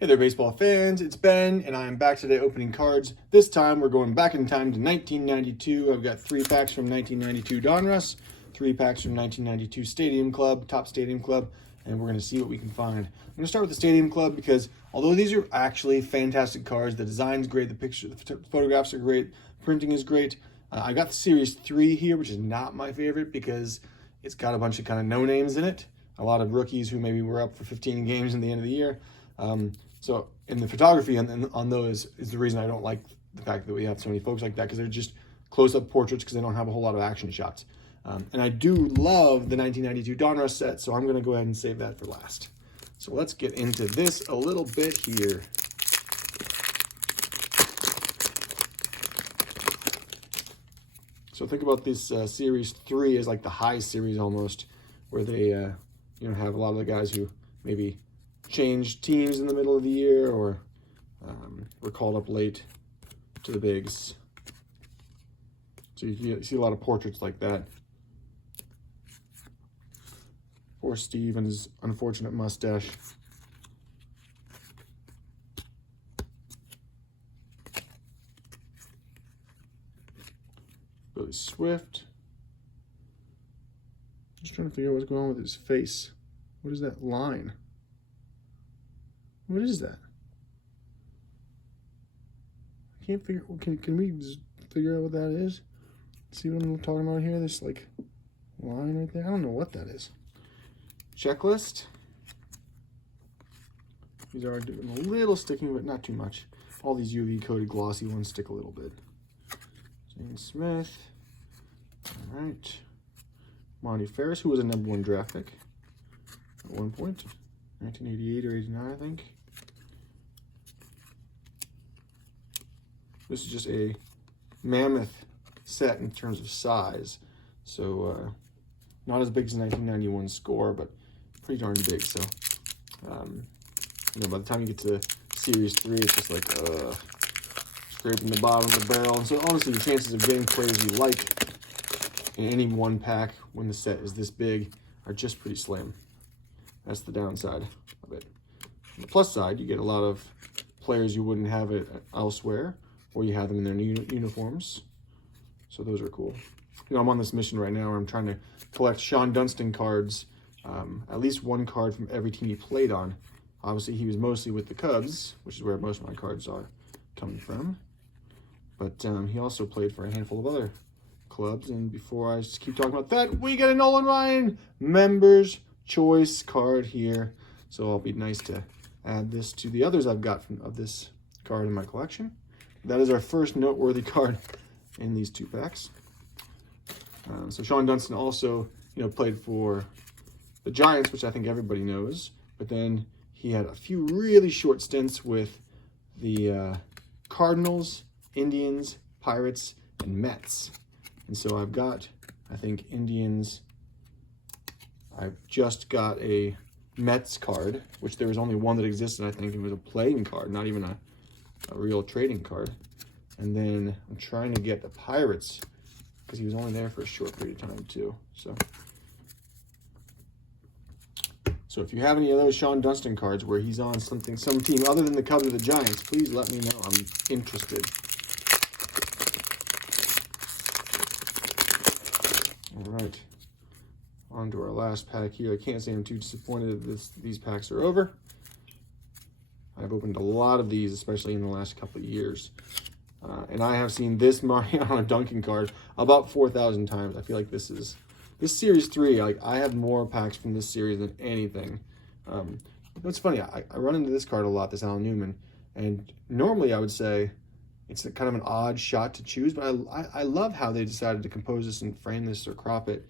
Hey there, baseball fans. It's Ben, and I am back today opening cards. This time, we're going back in time to 1992. I've got 3 packs from 1992 Donruss, 3 packs from 1992 Stadium Club, Top Stadium Club, and we're going to see what we can find. I'm going to start with the Stadium Club because although these are actually fantastic cards, the design's great, the photographs are great, printing is great. I got the Series 3 here, which is not my favorite because it's got a bunch of kind of no-names in it. A lot of rookies who maybe were up for 15 games in the end of the year. So in the photography on those is the reason I don't like the fact that we have so many folks like that, because they're just close-up portraits because they don't have a whole lot of action shots. And I do love the 1992 Donruss set, so I'm going to go ahead and save that for last. So let's get into this a little bit here. So think about this Series 3 as like the high series almost, where they have a lot of the guys who maybe changed teams in the middle of the year or were called up late to the bigs. So you see a lot of portraits like that. Poor Steve and his unfortunate mustache. Billy Swift. Just trying to figure out what's going on with his face. What is that line? What is that? I can't figure. Can we figure out what that is? See what I'm talking about here? This like line right there. I don't know what that is. Checklist. These are doing a little sticking, but not too much. All these UV coated glossy ones stick a little bit. James Smith. All right. Monty Ferris, who was a #1 draft pick at one point, 1988 or 89, I think. This is just a mammoth set in terms of size. So not as big as 1991 score, but pretty darn big. So, by the time you get to Series 3, it's just like scraping the bottom of the barrel. And so honestly, the chances of getting players you like in any one pack when the set is this big are just pretty slim. That's the downside of it. On the plus side, you get a lot of players you wouldn't have it elsewhere, or you have them in their new uniforms. So those are cool. I'm on this mission right now where I'm trying to collect Sean Dunston cards, at least one card from every team he played on. Obviously, he was mostly with the Cubs, which is where most of my cards are coming from. But he also played for a handful of other clubs. And before I just keep talking about that, we get a Nolan Ryan Members Choice card here. So I'll be nice to add this to the others I've got of this card in my collection. That is our first noteworthy card in these 2 packs. So Sean Dunston also, played for the Giants, which I think everybody knows. But then he had a few really short stints with the Cardinals, Indians, Pirates, and Mets. And so I've got, I think, Indians. I've just got a Mets card, which there was only one that existed. I think it was a playing card, not even a real trading card. And then I'm trying to get the Pirates because he was only there for a short period of time too. So if you have any of those Sean Dunston cards where he's on some team other than the Cubs or the Giants, please let me know. I'm interested. All right, on to our last pack here. I can't say I'm too disappointed that these packs are over. I've opened a lot of these, especially in the last couple of years. And I have seen this Mariano Duncan card about 4,000 times. I feel like this Series 3, I have more packs from this series than anything. It's funny, I run into this card a lot, this Alan Newman. And normally I would say it's kind of an odd shot to choose, but I love how they decided to compose this and frame this or crop it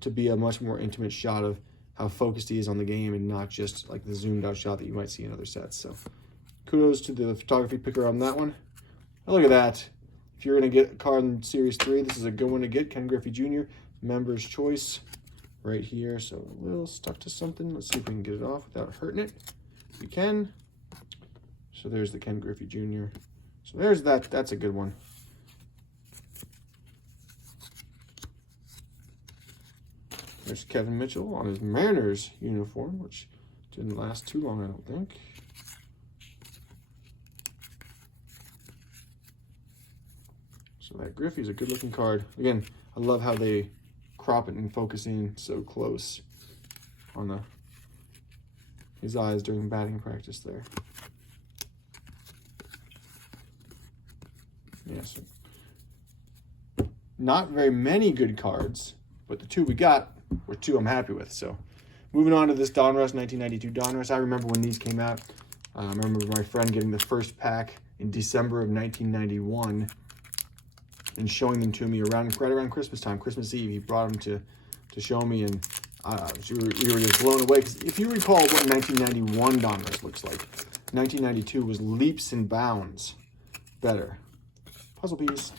to be a much more intimate shot of how focused he is on the game and not just like the zoomed out shot that you might see in other sets. So kudos to the photography picker on that one. Oh, look at that. If you're going to get a card in Series 3, this is a good one to get. Ken Griffey Jr., Members Choice right here. So a little stuck to something. Let's see if we can get it off without hurting it. We can. So there's the Ken Griffey Jr. So there's that. That's a good one. There's Kevin Mitchell on his Mariners uniform, which didn't last too long, I don't think. So that Griffey's a good looking card. Again, I love how they crop it and focus in so close on his eyes during batting practice there. Yeah, so not very many good cards, but the two we got were two I'm happy with. So moving on to this Donruss 1992 Donruss. I remember when these came out. I remember my friend getting the first pack in December of 1991 and showing them to me right around Christmas time, Christmas Eve. He brought them to show me, and we were just blown away. Because if you recall what 1991 Donruss looks like, 1992 was leaps and bounds better. Puzzle piece.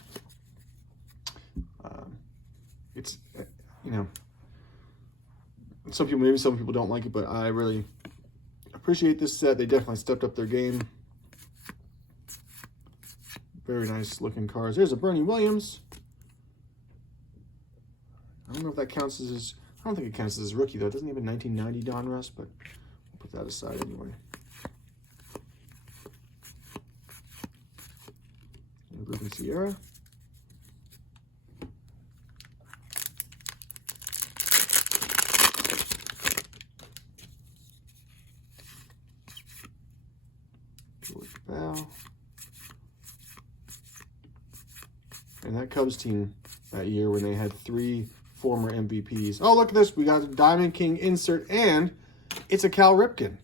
It's, you know, maybe some people don't like it, but I really appreciate this set. They definitely stepped up their game. Very nice looking cards. There's a Bernie Williams. I don't know if that counts as his, I don't think it counts as his rookie though. It doesn't have a 1990 Donruss, but we'll put that aside anyway. And Ruben Sierra. George Bell. And that Cubs team that year when they had 3 former MVPs. Oh, look at this. We got a Diamond King insert, and it's a Cal Ripken.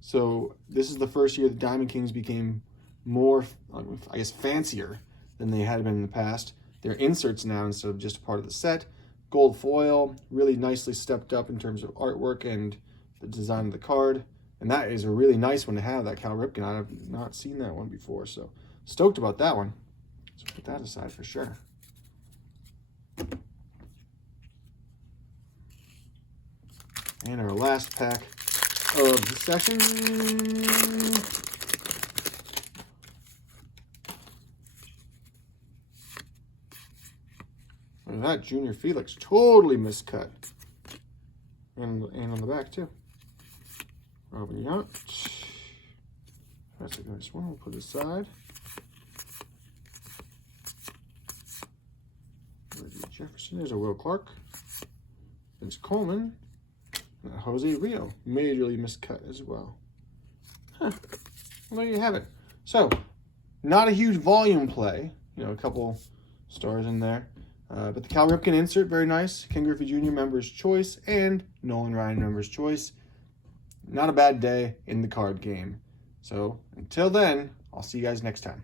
So this is the first year the Diamond Kings became more, I guess, fancier than they had been in the past. They're inserts now instead of just a part of the set. Gold foil, really nicely stepped up in terms of artwork and the design of the card. And that is a really nice one to have, that Cal Ripken. I have not seen that one before, so stoked about that one. So put that aside for sure. And our last pack of the session. Look at that, Junior Felix, totally miscut. And on the back too. Robin Yount. That's a nice one. We'll put it aside. Jefferson. There's a Will Clark. Vince Coleman. And Jose Rio. Majorly miscut as well. Huh. Well, there you have it. So, not a huge volume play. You know, a couple stars in there. But the Cal Ripken insert, very nice. Ken Griffey Jr. Member's Choice. And Nolan Ryan Member's Choice. Not a bad day in the card game. So, until then, I'll see you guys next time.